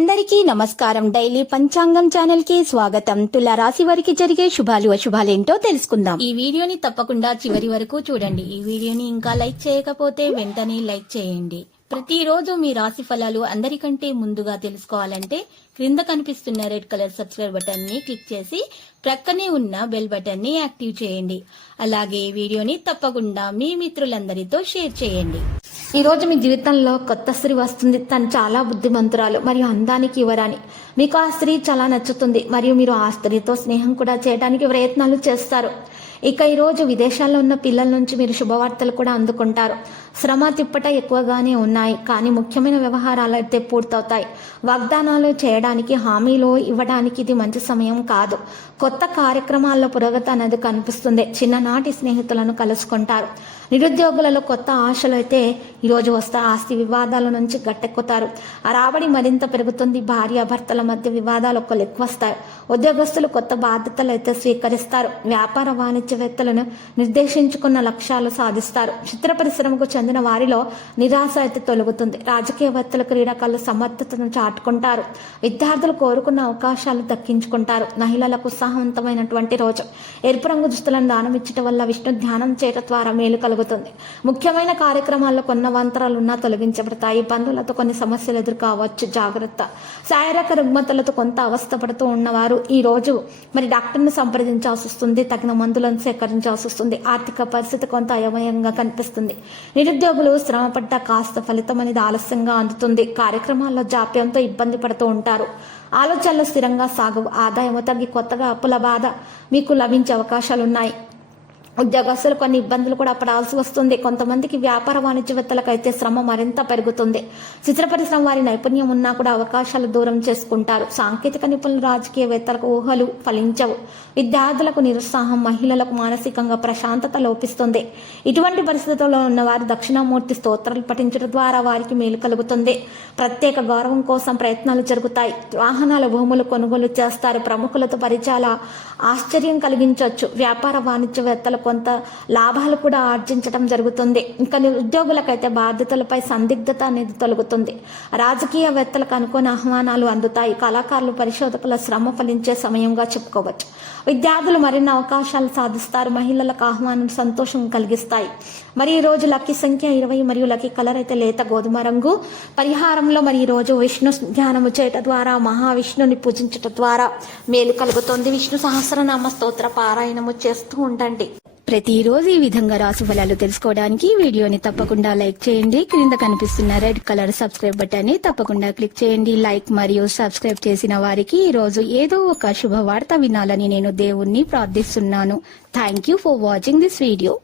అందరికీ నమస్కారం. డైలీ పంచాంగం ఛానల్ కి స్వాగతం. తుల రాశి వారికి జరిగే శుభాలు అశుభాలేంటో తెలుసుకుందాం. ఈ వీడియోని తప్పకుండా చివరి వరకు చూడండి. ఈ వీడియోని ఇంకా లైక్ చేయకపోతే వెంటనే లైక్ చేయండి. ప్రతిరోజు మీ రాశి ఫలాలు అందరికంటే ముందుగా తెలుసుకోవాలంటే క్రింద కనిపిస్తున్న రెడ్ కలర్ సబ్స్క్రైబ్ బటన్ ని క్లిక్ చేసి ప్రక్కనే ఉన్న బెల్ బటన్ ని యాక్టివ్ చేయండి. అలాగే ఈ వీడియోని తప్పకుండా మీ మిత్రులందరితో షేర్ చేయండి. ఈ రోజు మీ జీవితంలో కొత్త స్త్రీ వస్తుంది. తను చాలా బుద్ధిమంతురాలు మరియు అందానికి యువరాణి. మీకు ఆ స్త్రీ చాలా నచ్చుతుంది మరియు మీరు ఆ స్త్రీతో స్నేహం కూడా చేయడానికి ప్రయత్నాలు చేస్తారు. ఇక ఈరోజు విదేశాల్లో ఉన్న పిల్లల నుంచి మీరు శుభవార్తలు కూడా అందుకుంటారు. శ్రమ తిప్పట ఎక్కువగానే ఉన్నాయి, కానీ ముఖ్యమైన వ్యవహారాలు అయితే పూర్తవుతాయి. వాగ్దానాలు చేయడానికి, హామీలు ఇవ్వడానికి ఇది మంచి సమయం కాదు. కొత్త కార్యక్రమాల్లో పురోగతి అనేది కనిపిస్తుంది. చిన్ననాటి స్నేహితులను కలుసుకుంటారు. నిరుద్యోగులలో కొత్త ఆశలు అయితే ఈరోజు వస్తాయి. ఆస్తి వివాదాల నుంచి గట్టెక్కుతారు. ఆ రాబడి మరింత పెరుగుతుంది. భార్యాభర్తల మధ్య వివాదాలు ఒకళ్ళు ఎక్కువ వస్తాయి. ఉద్యోగస్తులు కొత్త బాధ్యతలు అయితే స్వీకరిస్తారు. వ్యాపార వాణిజ్యవేత్తలను నిర్దేశించుకున్న లక్ష్యాలు సాధిస్తారు. చిత్ర పరిశ్రమకు చెందిన వారిలో నిరాశ అయితే తొలగుతుంది. రాజకీయవేత్తలు, క్రీడాకారులు సమర్థతను చాటుకుంటారు. విద్యార్థులు కోరుకున్న అవకాశాలు దక్కించుకుంటారు. మహిళలకు ఉత్సాహవంతమైనటువంటి రోజు. ఎరుపు రంగు దుస్తులను దానం ఇచ్చటం వల్ల విష్ణు ధ్యానం చేయటం ద్వారా మేలు కలుగుతుంది. ముఖ్యమైన కార్యక్రమాల్లో కొన్ని అవాంతరాలున్నా తొలగించబడతాయి. బంధువులతో కొన్ని సమస్యలు ఎదుర్కోవచ్చు, జాగ్రత్త. శారీరక రుగ్మతలతో కొంత అవస్థపడుతూ ఉన్నవారు ఈ రోజు డాక్టర్ని సంప్రదించాల్సి వస్తుంది. తగిన మందులను సేకరించాల్సి వస్తుంది. ఆర్థిక పరిస్థితి కొంత అయోమయంగా కనిపిస్తుంది. నిరుద్యోగులు శ్రమపడ్డ కాస్త ఫలితం అనేది ఆలస్యంగా అందుతుంది. కార్యక్రమాల్లో జాప్యంతో ఇబ్బంది పడుతూ ఉంటారు. ఆలోచనలు స్థిరంగా సాగవు. ఆదాయము తగ్గి కొత్తగా అప్పుల బాధ మీకు లభించే అవకాశాలున్నాయి. ఉద్యోగస్తులు కొన్ని ఇబ్బందులు కూడా పడాల్సి వస్తుంది. కొంతమందికి వ్యాపార వాణిజ్యవేత్తలకు అయితే శ్రమ మరింత పెరుగుతుంది. చిత్ర పరిశ్రమ వారి నైపుణ్యం ఉన్నా కూడా అవకాశాలు దూరం చేసుకుంటారు. సాంకేతిక నిపుణులు, రాజకీయవేత్తలకు ఊహలు ఫలించవు. విద్యార్థులకు నిరుత్సాహం, మహిళలకు మానసికంగా ప్రశాంతత లోపిస్తుంది. ఇటువంటి పరిస్థితుల్లో ఉన్న వారు దక్షిణామూర్తి స్తోత్రాలు పఠించడం ద్వారా వారికి మేలు కలుగుతుంది. ప్రత్యేక గౌరవం కోసం ప్రయత్నాలు జరుగుతాయి. వాహనాల, భూములు కొనుగోలు చేస్తారు. ప్రముఖులతో పరిచయాల ఆశ్చర్యం కలిగించవచ్చు. వ్యాపార వాణిజ్యవేత్తలకు కొంత లాభాలు కూడా ఆర్జించడం జరుగుతుంది. ఇంకా ఉద్యోగులకైతే బాధ్యతలపై సందిగ్ధత అనేది తొలగుతుంది. రాజకీయవేత్తలకు అనుకోని ఆహ్వానాలు అందుతాయి. కళాకారులు, పరిశోధకుల శ్రమ ఫలించే సమయంగా చెప్పుకోవచ్చు. విద్యార్థులు మరిన్ని అవకాశాలు సాధిస్తారు. మహిళలకు ఆహ్వానం సంతోషం కలిగిస్తాయి. మరి ఈ రోజు లక్కీ సంఖ్య 20 మరియు లక్కీ కలర్ అయితే లేత గోధుమ రంగు. పరిహారంలో ఈ రోజు విష్ణు ధ్యానము చేయటం ద్వారా, మహావిష్ణుని పూజించటం ద్వారా మేలు కలుగుతుంది. విష్ణు సహస్రనామ స్తోత్ర పారాయణము చేస్తూ ఉండండి. ప్రతిరోజు ఈ విధంగా రాశి ఫలాలు తెలుసుకోవడానికి వీడియోని తప్పకుండా లైక్ చేయండి. క్రింద కనిపిస్తున్న రెడ్ కలర్ సబ్స్క్రైబ్ బటన్ ని తప్పకుండా క్లిక్ చేయండి. లైక్ మరియు సబ్స్క్రైబ్ చేసిన వారికి ఈ రోజు ఏదో ఒక శుభవార్త వినాలని నేను దేవుణ్ణి ప్రార్థిస్తున్నాను. Thank you for watching this video.